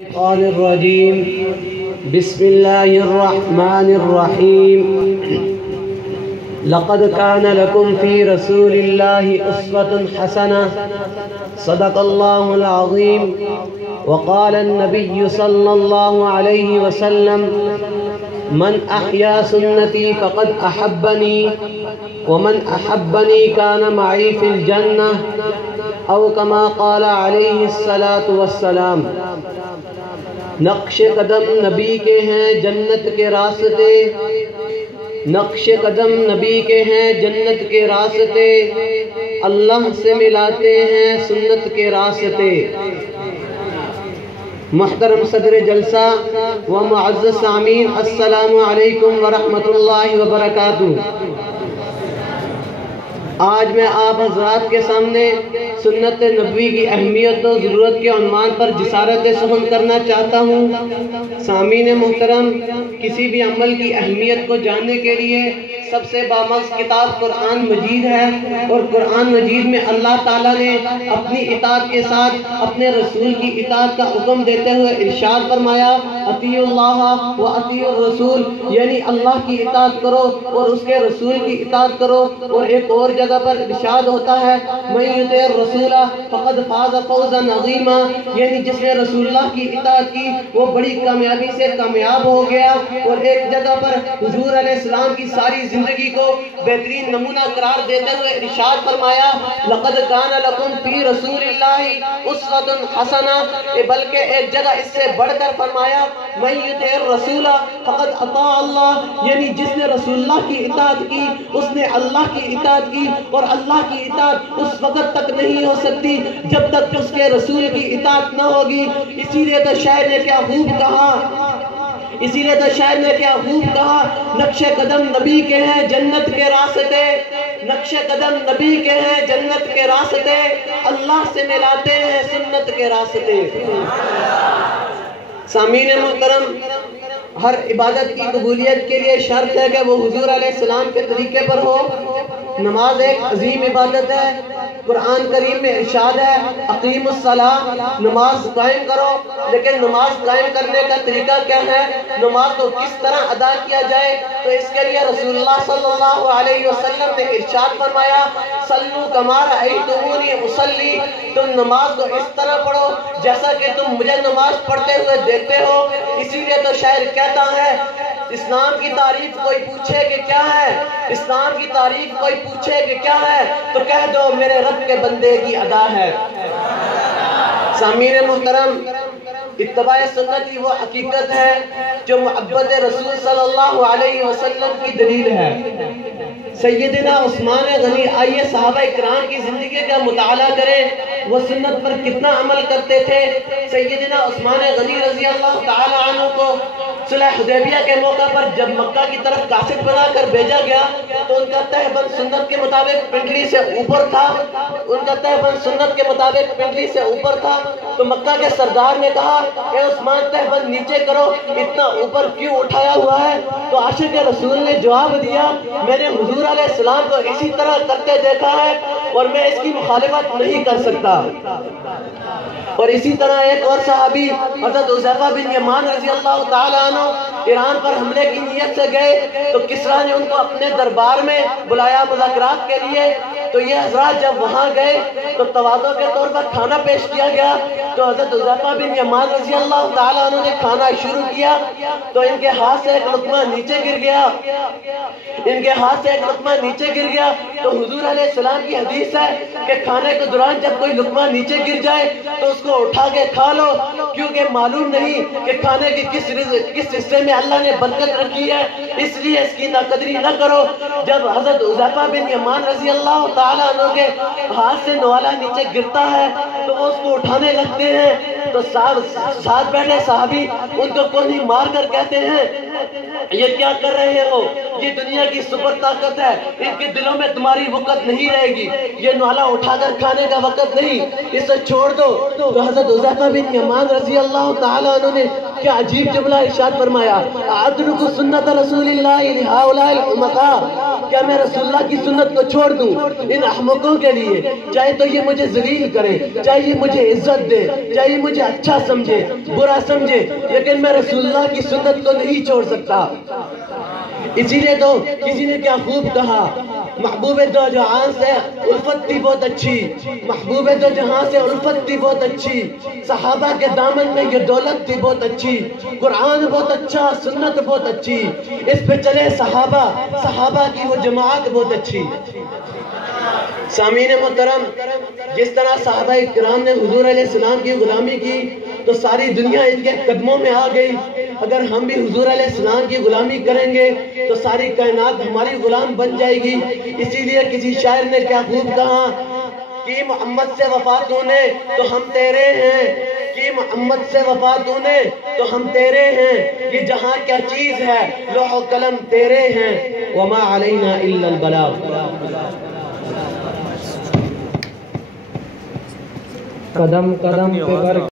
الشيطان الرجيم. بسم الله الرحمن الرحيم. لقد كان لكم في رسول الله أسوة حسنة. صدق الله العظيم. وقال النبي صلى الله عليه وسلم: من أحيا سنتي فقد أحبني ومن أحبني كان معي في الجنة، أو كما قال عليه الصلاة والسلام. نقش قدم نبی کے ہیں جنت کے راستے، نقش قدم نبی کے ہیں جنت کے راستے، اللہ سے ملاتے ہیں سنت کے راستے. محترم صدر جلسہ و معزز سامعین، السلام علیکم ورحمۃ اللہ وبرکاتہ. آج میں آپ حضرات کے سامنے سنت نبوی کی اہمیت و ضرورت کے عنوان پر جسارت سخن کرنا چاہتا ہوں. سامعین محترم، کسی بھی عمل کی اہمیت کو جاننے کے لیے سب سے بامرز کتاب قرآن مجید ہے، اور قرآن مجید میں اللہ تعالیٰ نے اپنی اطاعت کے ساتھ اپنے رسول کی اطاعت کا حکم دیتے ہوئے ارشاد فرمایا: اطیعوا اللہ و اطیعوا الرسول، یعنی اللہ کی اطاعت کرو اور اس کے رسول کی اطاعت کرو. اور ایک اور جگہ پر ارشاد ہوتا ہے: من یطع الرسول فقد فاز فوزا عظیما، یعنی جس نے رسول اللہ کی اطاعت کی وہ بڑی کامیابی سے کامیاب ہو گیا. اور ایک جگہ پر حضور علیہ السلام کی ساری زندگی کو بہترین نمونہ قرار دیتے ہوئے ارشاد فرمایا: لقد کان لکم فی رسول اللہ اسوۃ حسنہ. بلکہ ایک جگہ اس سے بڑھ کر فرمایا: من یطع الرسول فقد اطاع اللہ، یعنی جس نے رسول اللہ کی اطاعت کی اس نے اللہ کی اطاعت کی. اور اللہ کی اطاعت اس وقت تک نہیں ہو سکتی جب تک اس کے رسول کی اطاعت نہ ہوگی. اسی لیے تو شاعر نے کیا خوب کہا، نقش قدم نبی کے ہیں جنت کے راستے، نقش قدم نبی کے ہیں جنت کے راستے، اللہ سے ملاتے ہیں سنت کے راستے. سامعین محترم، ہر عبادت کی قبولیت کے لیے شرط ہے کہ وہ حضور علیہ السلام کے طریقے پر ہو. نماز ایک عظیم عبادت ہے. قرآن کریم میں ارشاد ہے: اقیم الصلاۃ، نماز قائم کرو. لیکن نماز قائم کرنے کا طریقہ کیا ہے، نماز کو کس طرح ادا کیا جائے؟ تو اس کے لیے رسول اللہ صلی اللہ علیہ وسلم نے ارشاد فرمایا: صلوا کما رأیتمونی اصلی، تم نماز کو اس طرح پڑھو جیسا کہ تم مجھے نماز پڑھتے ہوئے دیکھتے ہو. اسی لیے تو شاعر کہتا ہے: اسلام کی تعریف کوئی پوچھے کہ کیا ہے، اسلام کی تعریف کوئی پوچھے کہ کیا ہے، تو کہہ دو میرے رب کے بندے کی ادا ہے. سامعین محترم، اتباع سنت کی وہ حقیقت ہے جو محبت رسول صلی اللہ علیہ وسلم کی دلیل ہے. سیدنا عثمان غنی، آئیے صحابہ کرام کی زندگی کا مطالعہ کریں، وہ سنت پر کتنا عمل کرتے تھے. سیدنا عثمان غنی رضی اللہ تعالی عنہ کو صلح حدیبیہ کے موقع پر جب مکہ کی طرف قاصد بنا کر بھیجا گیا تو ان کا تہبند سنت کے مطابق پنڈلی سے اوپر تھا، ان کا تہبند سنت کے مطابق پنڈلی سے اوپر تھا. تو مکہ کے سردار نے کہا: اے عثمان، تہبند نیچے کرو، اتنا اوپر کیوں اٹھایا ہوا ہے؟ تو عاشق رسول نے جواب دیا: میں نے حضور علیہ السلام کو اسی طرح کرتے دیکھا ہے اور میں اس کی مخالفت نہیں کر سکتا. اور اسی طرح ایک اور صحابی حضرت حذیفہ بن یمان رضی اللہ تعالی عنہ ایران پر حملے کی نیت سے گئے تو کسریٰ نے ان کو اپنے دربار میں بلایا مذاکرات کے لیے. تو یہ حضرات جب وہاں گئے تو تواضع کے طور پر کھانا پیش کیا گیا. تو حضرت حذیفہ بن یمان رضی اللہ تعالیٰ عنہ نے کھانا شروع کیا تو ان کے ہاتھ سے ایک لقمہ نیچے گر گیا، تو حضور علیہ السلام کی حدیث ہے کہ کھانے کے دوران جب کوئی لقمہ نیچے گر جائے تو اس کو اٹھا کے کھا لو، کیونکہ معلوم نہیں کہ کھانے کے کس حصے میں اللہ نے برکت رکھی ہے، اس لیے اس کی ناقدری نہ کرو. جب حضرت حذیفہ بن یمان رضی اللہ تعالیٰ عنہ کے ہاتھ سے نوالا نیچے گرتا ہے تو وہ اس کو اٹھانے لگتے ہیں. تو ساتھ بیٹھے صحابی ان کو کوئی مار کر کہتے ہیں: یہ کیا کر رہے ہو، یہ دنیا کی سپر طاقت ہے، ان کے دلوں میں تمہاری وقت نہیں رہے گی، یہ نوالا اٹھا کر کھانے کا وقت نہیں، اسے چھوڑ دو. تو حضرت حذیفہ بن یمان رضی اللہ تعالیٰ عنہ نے کیا عجیب جملہ ارشاد فرمایا، اترک سنت رسول اللہ لہؤلاء الحمقاء، کیا میں رسول اللہ کی سنت کو چھوڑ دوں ان احمقوں کے لیے؟ چاہے تو یہ مجھے ذلیل کرے، چاہے یہ مجھے عزت دے، چاہے یہ مجھے اچھا سمجھے برا سمجھے، لیکن میں رسول اللہ کی سنت کو نہیں چھوڑ سکتا۔ اسی لیے تو کسی نے کیا خوب کہا، محبوب دو جہاں سے الفت تھی بہت اچھی، محبوب دو جہاں سے الفت تھی بہت اچھی، صحابہ کے دامن میں یہ دولت تھی بہت اچھی، قرآن بہت اچھا، سنت بہت اچھی، اس پہ چلے صحابہ کی وہ جماعت بہت اچھی۔ سامعین محترم، جس طرح صحابہ کرام نے حضور علیہ السلام کی غلامی کی تو ساری دنیا ان کے قدموں میں آ گئی، اگر ہم بھی حضور علیہ السلام کی غلامی کریں گے تو ساری کائنات ہماری غلام بن جائے گی۔ اسی لیے کسی شاعر نے کیا خوب کہا کہ محمد سے وفا تو نے تو ہم تیرے ہیں، کہ محمد سے وفا تو نے تو ہم تیرے ہیں، یہ جہاں کیا چیز ہے لوح و قلم تیرے ہیں، وما علینا الا البلاغ۔ قدم قدم پہ